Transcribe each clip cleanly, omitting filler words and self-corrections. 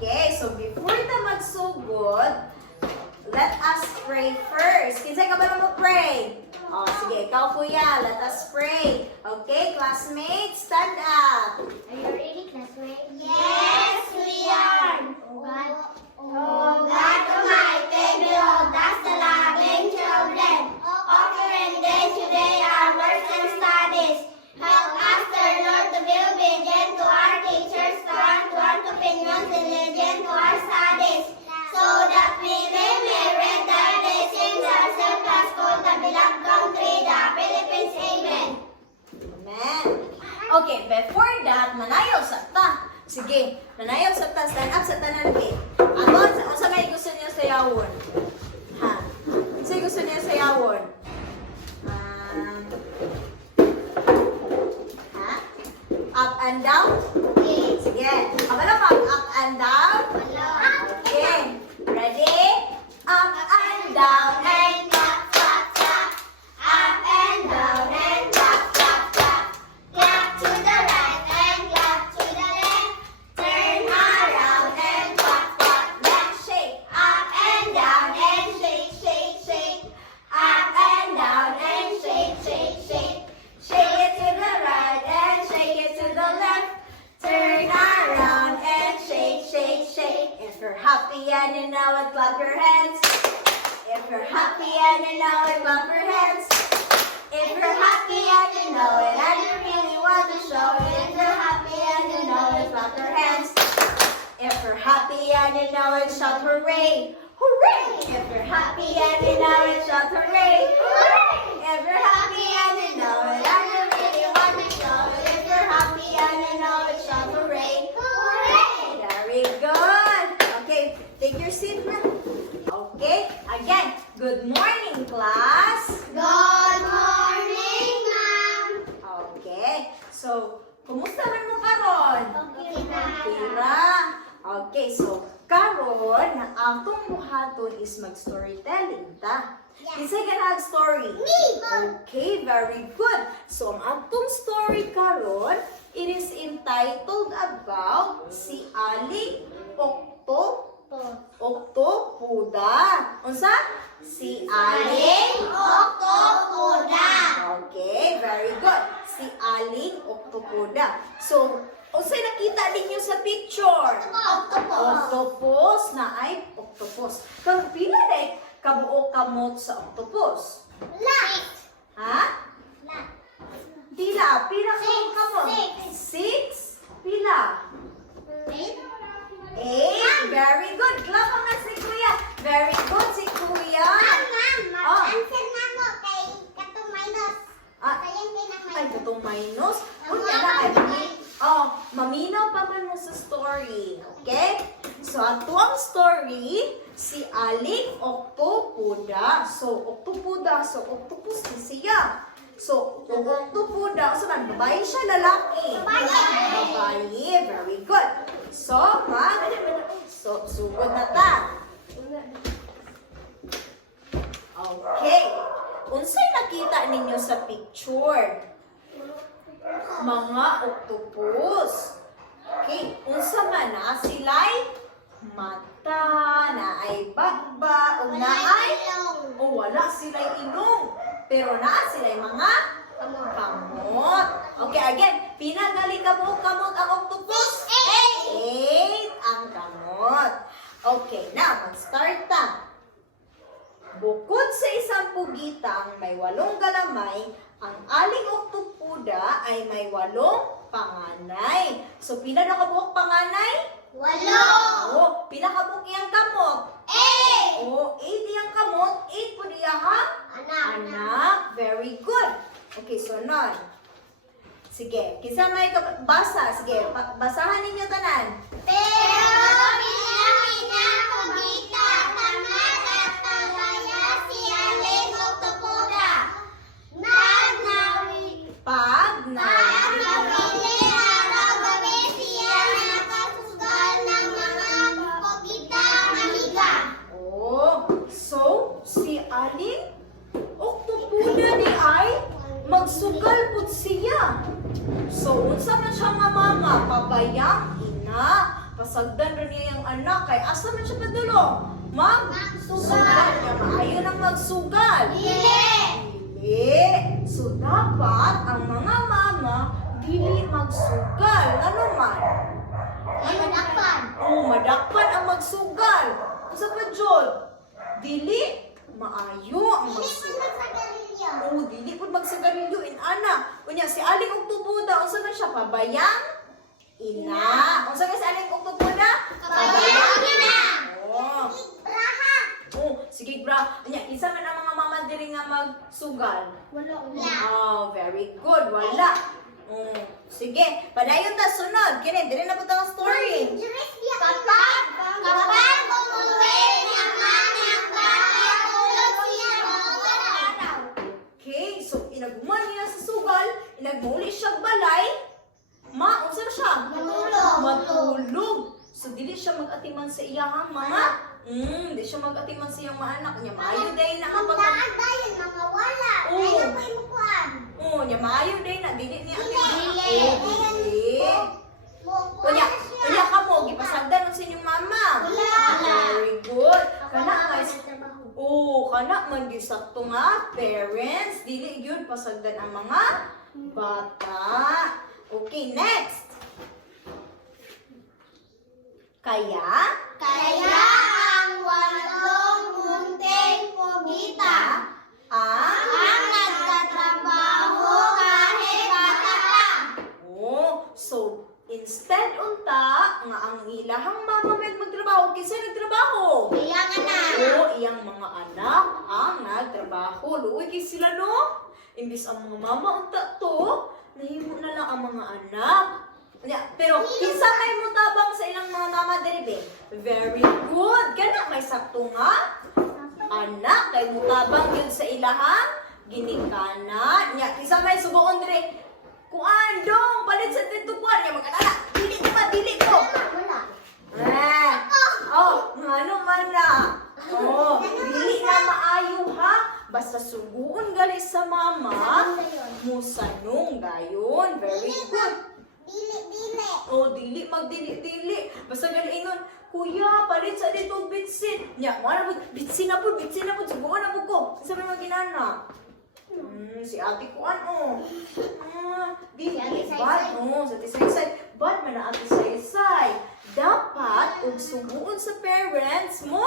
Okay, so before ta magsugod, let us pray first. Kinsay ka ba na mag-pray? Oh, sige, ikaw kuya, let us pray. Okay, classmates, stand up. Are you ready, classmate? Yes, we are. Oh God, Oh God Almighty, behold us the loving children of your day today our works and studies. Help us to learn to be obedient to our teachers, to our opinions, diligent to our studies, so that we may merit their blessings ourselves as for the beloved country, the Philippines. Amen. Amen. Okay, before that, manayaw sa ta. Sige, manayaw sa ta, stand up sa tanan kay. Agon, sa may gusto niya sayawon? Ha? Sa gusto niya sayawon? Ha? Up and down? Sige. Abala mag up and down? Okay. Ready? Up and down and clap, clap, clap. Up and down and clap, clap, clap. Clap to the right and clap to the left. Turn around and clap, clap, left. shake. Up and down and shake, shake, shake. Up and down and shake, shake, shake. Shake it to the right and shake it to the left. Turn around and shake, shake, shake. If you're happy and you know it, clap your hands. If you're happy and you know it, clap your hands. If you're happy and you know it, and you really want to show it. If you're happy and you know it, clap your hands. If you're happy and you know it, shout hooray! Hooray! If you're happy and you know it, shout hooray! Hooray! If you're happy and you know it, and you really want to show it. If you're happy and you know it, shout hooray! Hooray! Very good! Okay, take your seat now. Okay, again, good morning, class. Good morning, ma'am. Okay, so, kumusta man mo karon? Okay, ma'am. Tira. Okay, so, karon, na atong buhaton is mag-storytelling, ta? Yes. Kisay ka nag-story? Me. Okay, very good. So, ang atong story karon, it is entitled about si Aling Octopuda. Unsa? Si Aling Octopuda. Okay, very good. Si Aling Octopuda. So, unsay nakita ninyo sa picture? Octopus na ay octopus. Kang pila na kabuo kamot sa octopus? Ha? Pila? Pila kabuo kamot? Six. Pila? 8. Very good. Klapa nga si Kuya. Very good si Kuya. Oh. Ah, ay, itong minus. Unya na ay maminaw pa man mo sa story. Okay? So, ato ang story, si Aling Octopuda. So, Octopuda. So, octopus na siya. So, kung Octopuda, so man, babae siya, lalaki? Babae. Very good. So, sugod na ta. Okay. Unsay nakita ninyo sa picture? Mga octopus. Okay, unsa man na sila'y mata, na ay bagba, o na ay wala sila'y ilong. Pero na sila'y mga kamot. Okay, again, pinagali kamot ang octopus? 8 ang kamot. Okay, now, mag-start ta. Bukod sa isang pugitang may 8 galamay, ang Aling Octopuda ay may 8 panganay. So, pila na kabuok panganay? 8. Oh, pila kabuok iyang kamot? 8. Oh, 8 iyang kamot, 8 po niya ha? Anak. Very good. Okay, sunod. Sige, kisa may basa. Sige, basahan ninyo tanan. Pero pinamina kugita, tamad at talaya si Aling Octopuda. Pag na Nagpapili araw-gabi siya nakasugal ng mga kugita mahiga. Oh, so si Aling Octopuda ni ay magsugal pud siya. So unsa man siya nga mama, pabayang ina, pasagdan rin niya yung anak kay asa man siya padulong? Magsugal. Niya maayo nang magsugal. Dili. So dapat ang mga mama dili magsugal. Ano man? Madakpan ang magsugal. Usa pa jud? Dili maayo ang magsugal. Dili pud magsigarilyo in ana. Unya si Aling og tubuda, unsa man siya pabayang ina. Unsa man si Aling og tubuda? Pabayang ina. Sige bra. Unya isa man ang mga mama diri nga magsugal. Wala. Very good. Wala. Sige, padayon ta sunod. Kini diri na pud ang story. Kapag umuwi ng anak bahay, tulog siya mga araw. Okay, so inagman niya sa sugal, inagmuli siya balay. Unsa na siya? Matulog. So dili siya mag-atiman sa iyang mga di siya mag-atiman sa iyang mga anak niya. Maayo day na nga Magdaan dayon, mga wala. Ayaw pa yung mukuan. niya maayo day na dili niya Dili. dili. Unya ka mo gipasagdan sa inyong mama. Wala. Very good. Kana may Trabaho. kana man gisakto nga parents, dili gyud pasagdan ang mga bata. Okay, next. Kaya Ang walong munting pugita ang ang nagtatrabaho kahit bata pa. So instead unta nga ang ilahang mama may magtrabaho, kinsa nagtrabaho? Iyang anak. Iyang mga anak ang nagtrabaho. Luoy kay sila no. Imbis ang mga mama unta to, nahimo na lang ang mga anak. Pero kinsa may mutabang sa ilang mga mama diri? Very good. Kana may sakto nga anak kay mutabang yun sa ilahang ginikanan. Kinsa may sugoon diri? Kuan dong, palit sa titupuan niya mag-anak. Dili ko. Wala. Ano man na. Dili na maayo ha. Basta suguon gali sa mama, musanong gayon. Very good. Dili. Dili. Basta gali ingon, kuya, palit sa dito bitsin. Wala po, bitsin na po. Suguon na po ko. Sabi mo ginana. Si ate ko ano? Dili, bad. Sa tisaysay. Bad man na ate saysay. Dapat, ug suguon sa parents mo,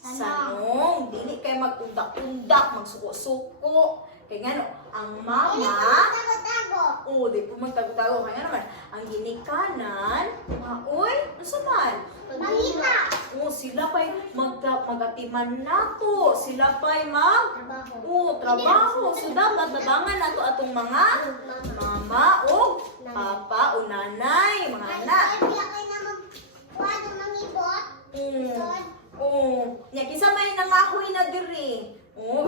sanong. Dili kay mag-undak-undak, magsuko-suko. Kaya nga no, ang mama, di po magtago-tago. Kaya naman, ang ginikanan, maoy, ano man? Mangita. Sila pa'y magatiman nato. Sila pa'y Trabaho. trabaho. So, dapat tabangan nato atong mga mama o papa o nanay, mga anak. Kisa may nangahoy na diri.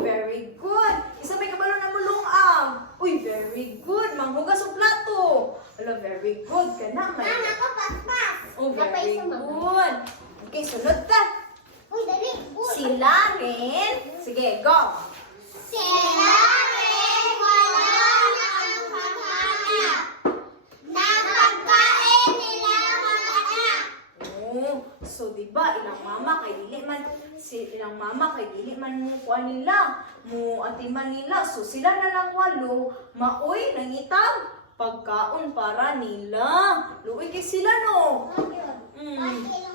Very good. Kisa may kabalo na mulungag. Very good. Manghugas og plato. Very good. Kana may. Very good. Okay, sunod ta. Sila rin. Sige, go. Sila rin wala na ang paghanap ng pagkain nila mga anak. So diba ilang mama kay dili man mo kuan nila, mo atiman nila. So sila na lang walo, maoy nangitang pagkaon para nila. Luoy kay sila no.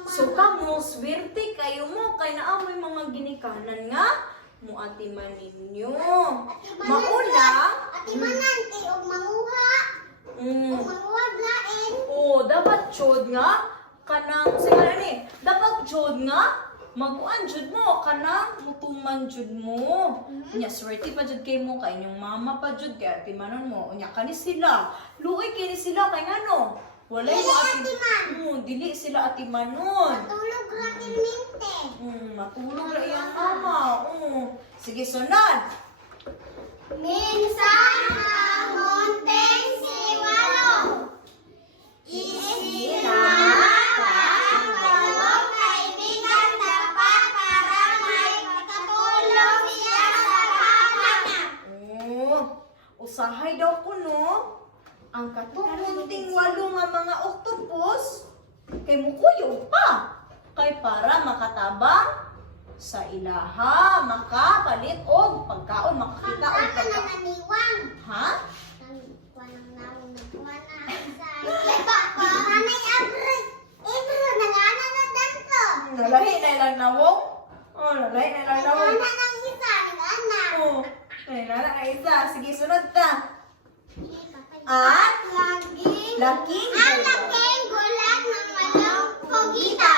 So kamo swerte kayo mo kay naa mo'y mga ginikanan nga mo atiman ninyo. Mauna, Atimanan kay og manguha. Manguha lain. dapat jud nga kanang sigara ni. Dapat jud nga maguan jud mo kanang mutuman jud mo. Nya swerte pa jud kay mo kay inyong mama pa jud kay atimanon mo. Nya kani sila. Luoy kini sila kay ngano? Walay mo atiman. Dili sila atimanon. Tulog ra ilmente. Matulog ra iyang mama. Sige, sunod. Minsan ang munting siwalo. Ang walong kaibigan dapat para may katulong siya sa hanap. Usahay daw ko no. Ang katumunting walo nga mga octopus, Kay mukuyo pa. Kay para makatabang sa ilaha, makapalit og pagkaon, makakita og Pagkaka na pagkaon. naniwang. Ha? Walang nawang nagkuha na sa... Lepa, nanay Abro, nangana na danto. Nalahi na ilang nawong. Oh, nalahi na ilang nawong. Nangana ng isa, nangana. Oh, ay nala na isa. Sige, sunod ta. At laking Ang laking gulat ng walong kogita.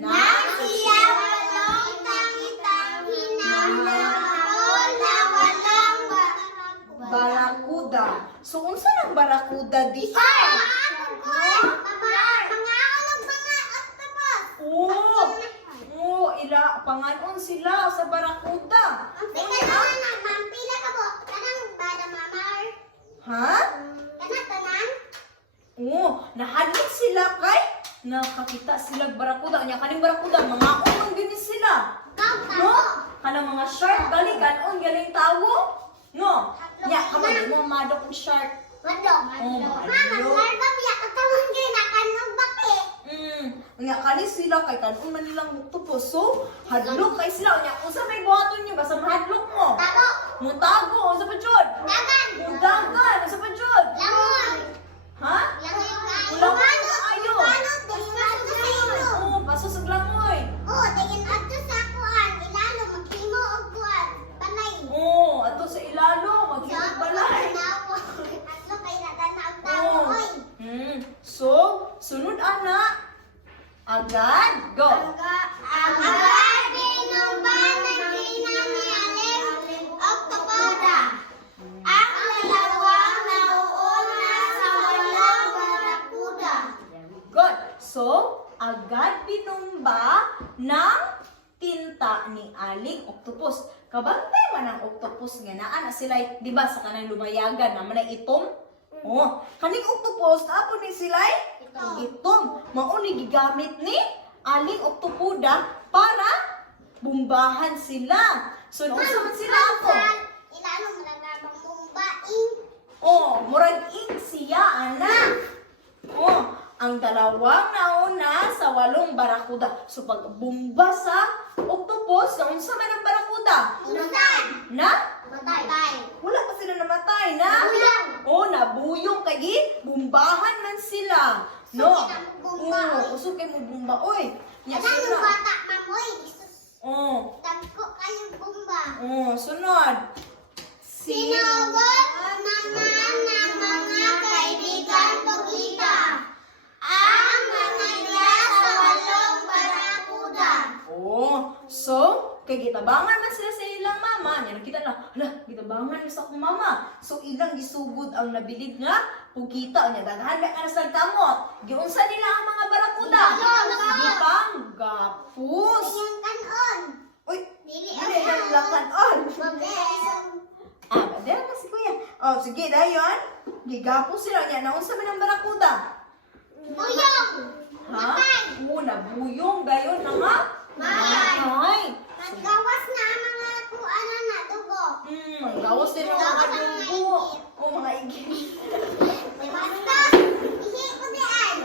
na Siya walong tangi-tangi na hapon na walong barakuda. So, unsa ng barakuda di? Oo. Oo, panganon sila sa barakuda. Ha? Oo, nahadlok sila kay nakakita sila barakuda. Nya kaning barakuda, mga umon din sila. No? Kanang mga shark balikan on galing tawo. No? Nya kamay mo madok og shark. Nya kani sila kay kanon man nilang muktupos. So, hadlok kay sila. Nya unsa may buhaton niyo basta mahadlok mo? Mutago, unsa pa jud? Mudagan, unsa pa jud? Ha? Oo, paso sa glangoy. Oo, ato sa ilalo, magkikot balay. So, sunod ana. Agad, go. Good. So, agad pinumba ng tinta ni Aling Octopus. Kabantay man ang octopus nga naa na sila, di ba, sa kanang lumayagan naman na itom? Oh, kaning octopus tapon ni sila itom. Mao ni gigamit ni Aling Octopuda para bumbahan sila. So, unsa man sila ako? Oh, murag ing siya ana. Oh, ang dalawang nauna sa walong barakuda. So pag bumba sa octopus, unsa man ang barakuda? Na? Wala pa sila namatay na? Oh, nabuyong kay bumbahan man sila. No? Oh, usok kay mo bumba oy. Nya sila. Oh, oh, sunod. Sinugod naman ng mga kaibigan Togita ang managya sa walong barakuda. Oh, so, kay gitabangan man sila sa ilang mama. Nya nakita na, hala, gitabangan sa akong mama. So, ilang gisugod ang nabilid nga, pugita niya, daghan ka na sa kamot. Giunsa nila ang mga barakuda? Gipanggapos. Uy, Dili dili lang lakan-on. Ah, badala na si kuya. Oh, sige, dayon. Gigapos sila niya. Naunsa man ang barakuda? Buyong! Ha? Oo, nabuyong. Gayon na nga. Matay. Naggawas na ang mga kuana na dugo. Ang gawas din ang mga dugo. Oh, mga igil. Basta, ihi ko diyan.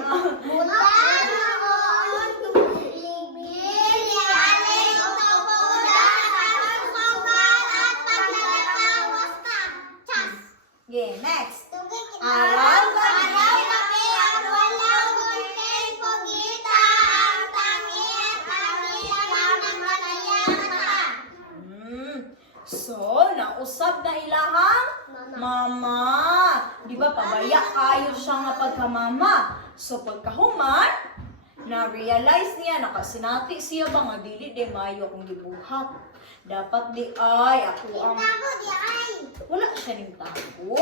Mula noon, ligbil ni Aling Octopuda sa pagsugal at paglalawas na. Chas! Okay, next. Tugay kita. Aral Aral kami ang walang gunting pugita ang tangi at kanilang nagmanayana. So, nausap na ilahang mama. Di ba, pabaya kayo siya nga pagkamama. So, pagkahuman, na-realize niya, nakasinati siya ba nga dili de mayo akong gibuhat. Dapat di ay ako ang... Tago di ay. Wala siya ning tago.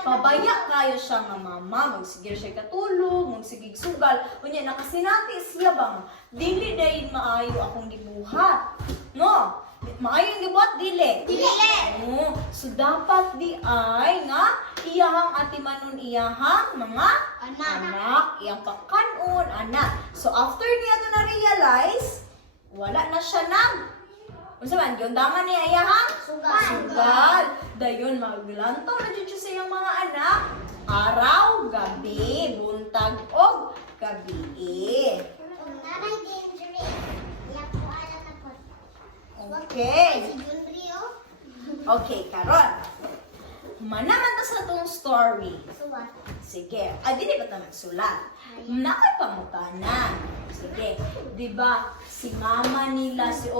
Pabaya kayo siya nga mama, magsigil siya katulog, magsigig sugal. Unya nakasinati siya bang dili dayon maayo akong gibuhat. No? Maayo ang gibuhat dili. Dili. Oh, so dapat di ay nga iyahang atimanon iyahang mga anak, iyang pakanon anak. So after niya to na realize, wala na siya nang unsa man gyud daman ni iyahang sugal. Dayon maglantaw na jud siya sa iyang mga anak. Araw, gabi, buntag og gabi. Narang dangerous. Iyak ko alam ako. Okay. Si Junri, oh. Okay, karon. Manaman to sa tong story. Suwat. Sige. Dili ba ito nagsulat? Nakay pamutanan. Sige. Di ba si mama nila, si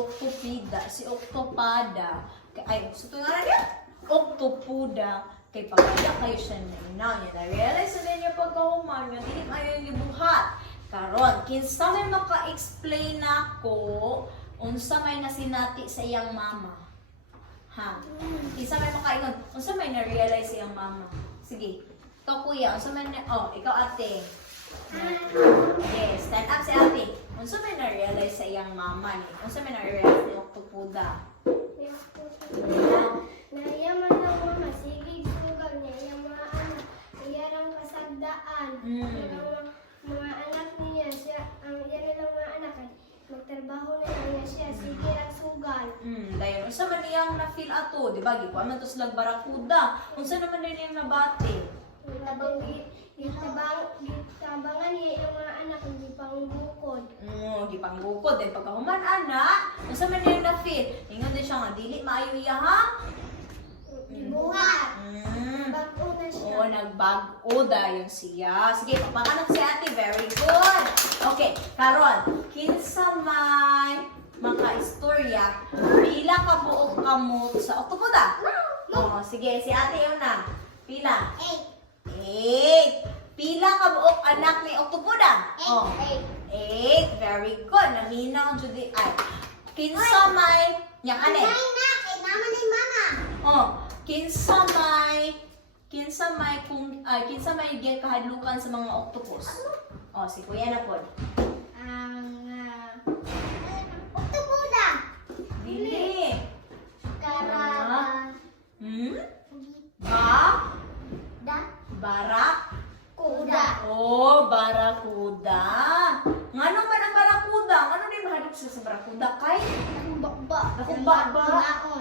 Octopada, ay, gusto nga na niya? Octopuda, kay pagkaya kayo siya na inaw niya. Na-realize na niya pagkahuman niya, hindi ayaw niya buhat. Karon, kinsa may maka-explain ako, unsa may nasinati sa iyang mama. Ha? Kinsa may makaingon, unsa may na-realize sa iyang mama. Sige. Ikaw kuya, unsa may ikaw ate. Yes, stand up si ate. Unsa may na-realize sa iyang mama ni? Unsa may na-realize ni Octopuda? Nayaman ng mama, sige sugal niya, yung mga anak, iyarang kasagdaan. Mga anak niya, siya, ang yan nilang mga anak, magtrabaho na niya siya, sige ang sugal. Dayon, unsa man niyang na-feel ato, di ba? Gikuan man to sila barakuda. Unsa naman din niyang nabati? Gitabangan niya yung mga anak, hindi pang bukod. Gipanggukod din pagkahuman ana. Unsa man niyang na-feel? Ingon din siya nga dili maayo iya ha. Buhat. Bago na siya. Oo, nagbago dayon siya. Sige, papanganak si ate. Very good. Okay, karon, kinsa may maka-istorya, pila ka buok kamot sa Octopuda? Oo, sige, si ate yun na. Pila? 8. Pila ka buok anak ni Octopuda? Oh, 8. Very good. Naminaw, Judy. Ay, kinsa may... Yang ane? Kay mama ni mama. Oh, kinsa may kahadlukan sa mga octopus. Oh, si Kuya na pod. Ang Octopuda. Dili. Karaba. Da. Barak. Kuda. Oh, barakuda. Ngano man ang barakuda? Ngano din mahadlok siya sa barakuda kay? Nakubaba.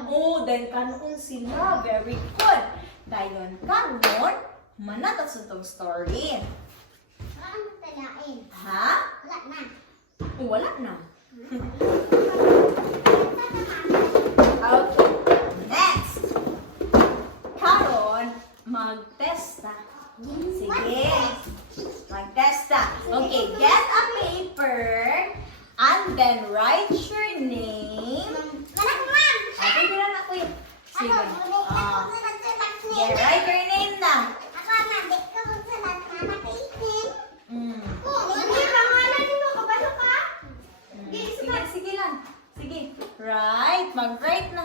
Oh, then kanon sila. Very good. Dayon kanon, manata sa tong story. Ano talain? Ha? Wala na. Oh, wala na. Okay. Next. Karon, magtesta. Sige. Magtesta. Okay, get a paper and then write your name. Anak, ma'am. Ate, gano'n ako yun. Sige. Ako, Yeah, write your name na. na, di ka magsalat na nakaisip. Mm. Hindi, pangalan mo, kabalo ka? Sige, sige lang. Sige. Right. Mag-write na.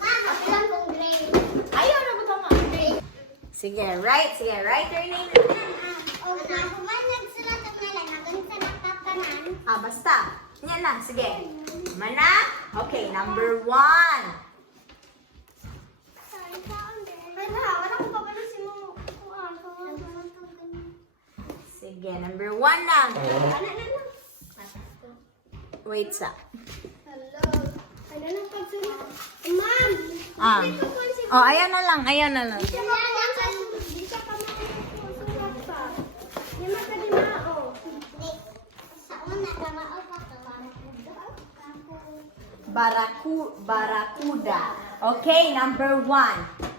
Ma'am, ako lang kong grade. Ayaw na ba tama? Sige, write. Sige, write your name. Ako man nagsulat ang ngalan, hanggang sa nakapanan. Basta. Yan lang. Sige. Mana? Okay, number 1. Wala ko kabalo si mo. Sige, number 1 lang. Ano. Wait sa. Hello. Ano nang pagsulat? Ma'am! Oh, ayan na lang. Ayan na lang. Di siya pa makasulat pa. Di makadinao. Sa una, kamao pa ka. Barakuda. Okay, number 1.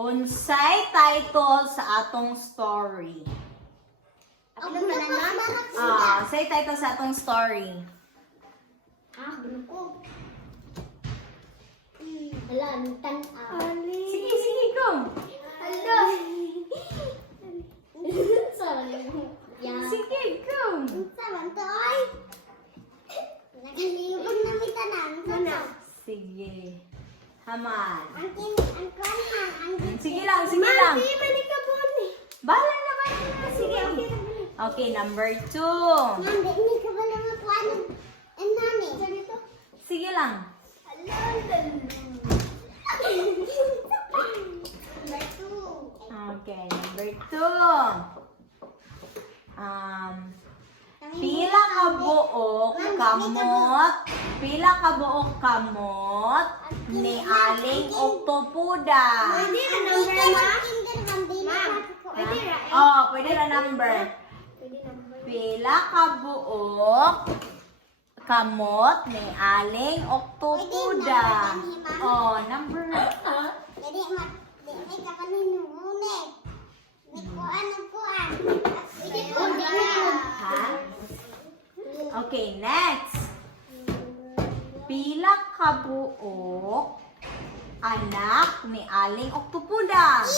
Unsay title sa atong story? Ako naman, ma'am. Say title sa atong story. Bulukog. Hala, nagtanaw. Sige, sige, go. Hala. Sorry. Yeah. Sige, go. Saman to, ay. Nakalibog na may tanan. Sige. Haman. Ang kwan man. Sige lang, sige lang. Ma'am, di man ikabon eh. Bahala naman. Sige. Okay, number 2. Ma'am, di ni ka ba lang kwan? And nani? Sige lang. Number 2. Okay, number 2. Pila ka buok kamot? Pila ka buok kamot ni Aling Octopuda? Pwede na number, ma'am? Ma'am, pwede na. Oh, pwede na number. Pila ka buok kamot ni aling oktopuda. Oh, number. Jadi ini kapan nunek? Nikuan. Ha? Okay, next. Pila ka buok anak ni aling oktopuda.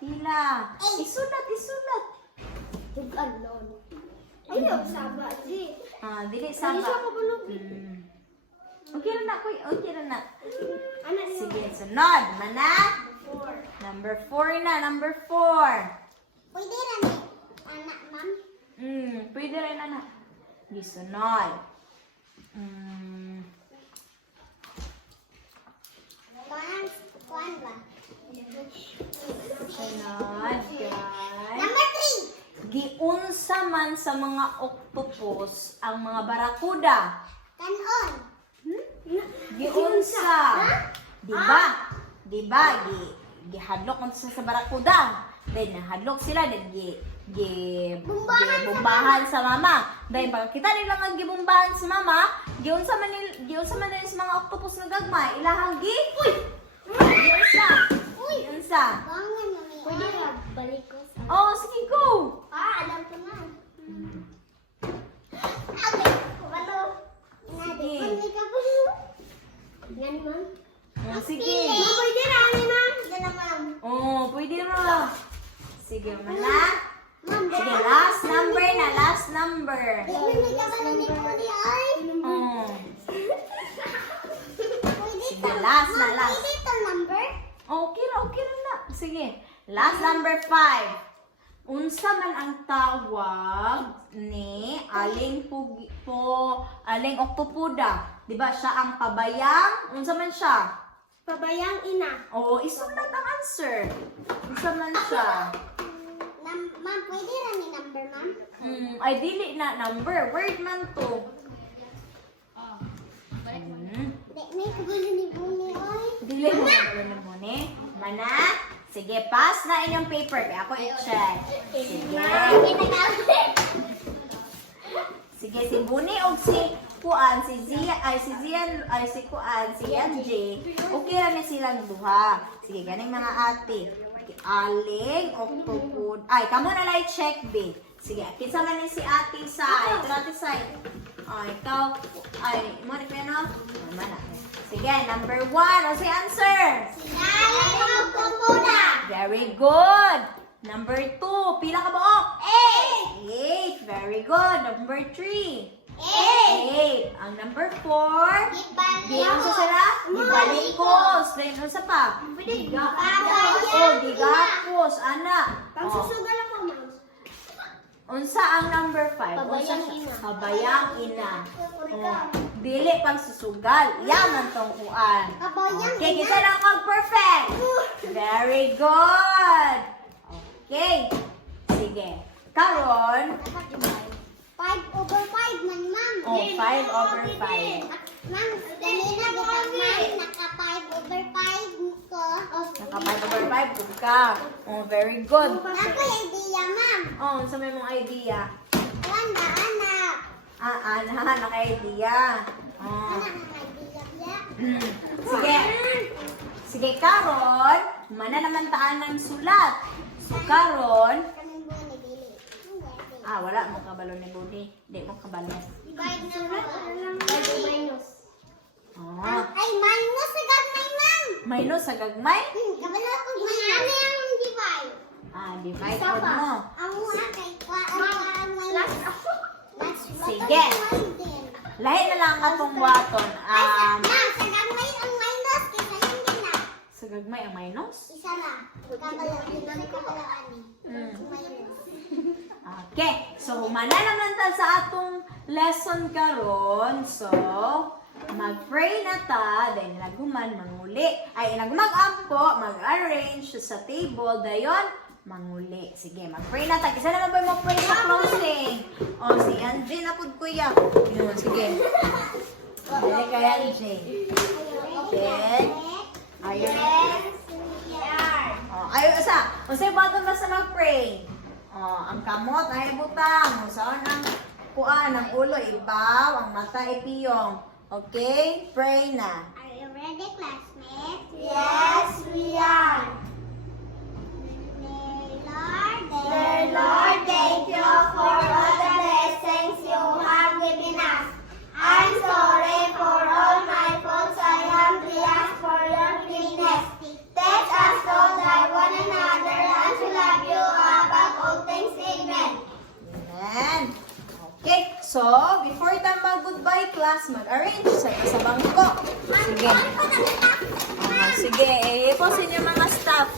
Pila. Isulat. Ayaw saba di. Ah, dili saba. Okay na na, kuy. Okay na na. Anak Sige, sunod. Mana? Number 4 na. Number 4. pwede ra ni anak ma'am. Pwede rin anak. Di sunod. Kuan ba? Sunod, guys. Number 3. Giunsa man sa mga octopus ang mga barakuda. Kanon. Giunsa. Diba? Gihadlok man sa barakuda. Then nahadlok sila then gibumbahan sa mama. Then pag kita nila nga gibumbahan sa mama, giunsa man nila sa mga octopus nga gagmay. Ilahang Giunsa. Bangan mami. Pwede ra balik ko. Oh, sige go. Alam ko na. Okay, ano? Sige. Pwede ka po. Yan ma'am. Oh, sige. Pwede ra ni ma'am. Yan na ma'am. Oh, pwede ra. Sige, mana. Ma'am, Sige, last number. Pwede ka ba ni ko di ay? Oh. Pwede Sige, last. Pwede ito number? Okay ra na. Sige. Last number 5. Unsa man ang tawag ni aling aling oktopuda? Di ba siya ang pabayang? Unsa man siya? Pabayang ina. Oo, isulat ang answer. Unsa man siya? Ma'am, pwede ra ni number, ma'am? Ay dili na number. Word man to. May kabalo ni Buni, oy. Dili mo na muna. Mana? Sige, pass na inyong paper. Kaya ako i-check. Sige. Sige, si Buni o si Kuan, si Kuan, si MJ. Okay lang na silang duha. Sige, ganing mga ate. Aling, oktopud. Ay, kamo na lang i-check, B. Sige, kinsa man ni si ate Sai. Ito ate Sai. Ay, ikaw. Ay, mo ni Peno? Mana. Sige, number 1. O si answer? Aling oktopuda. Very good. Number 2. Pila ka buok? 8. Very good. Number 3. 8. Ang number 4. Diyan sa sila? Gibalikos. Then, ano sa pa? Gigakos. Oh, gigakos. Anak. Pagsusugal ako, ma'am. Unsa ang number 5? Pabayang ina. Pabayang ina. Oh, dili pang susugal. Yaman tong kuan. Pabayang Okay, ina. kita lang mag-perfect. Very good. Okay. Sige. Karon, 5/5 man, ma'am. oh, 5/5. Ma'am, kanina kita, ma'am, naka 5/5 ko. Naka 5/5 kung ka. Oh, very good. Ako yung idea, ma'am. Oh, sa may mong idea. Wanda, anak. Naka-idea. Oh. Anak ng idea, ya. Sige. Sige, karon, mana naman taan ng sulat. So, karon, Kaming buwan ni Billy. wala mo kabalo ni Budi. Di mo kabalo. Divide na minus. Oh. Ay, minus sa gagmay, ma'am. Minus sa gagmay. Kabalo ko, ano yung divide? Divide ko mo. Ang muna kay ang last ako. Sige. Lahi na lang katong buhaton. Ma'am, sa gagmay ang minus, kaysa yung gina. Sa gagmay ang minus. Isa lang. Kabalo, hindi ko kalaan eh. Minus. Okay. So, humana naman ta sa atong lesson karon. So, mag-pray na ta. Then, naghuman, manguli. Ay, nagmag-ampo, mag-arrange sa table. Dayon, manguli. Sige, mag-pray na ta. Kisa naman ba mag-pray sa closing? O, si Angie na po, kuya. Yun, sige. Dali kay Angie. Then, ayun. Ayaw, asa? Unsay button basta mag-pray? Oh, ang kamot ay butang. Saan ang kuan, ang ulo ibaw, ang mata ipiyong. Okay? Pray na. Are you ready, classmates? Yes, we are. Dear Lord, thank you for all the blessings you have given us. I'm sorry for all my faults. I humbly ask for your forgiveness. Teach us to love one another and to love you above all things. Amen. Amen. Okay, so before tayo mag-goodbye class, mag-arrange sa bangko. Sige. Sige, iposin niyo mga staff.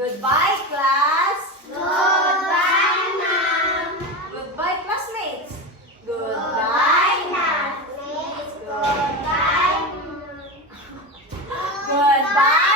Goodbye, class. Goodbye, Mom. Goodbye, classmates. Goodbye, classmates. Goodbye. Goodbye.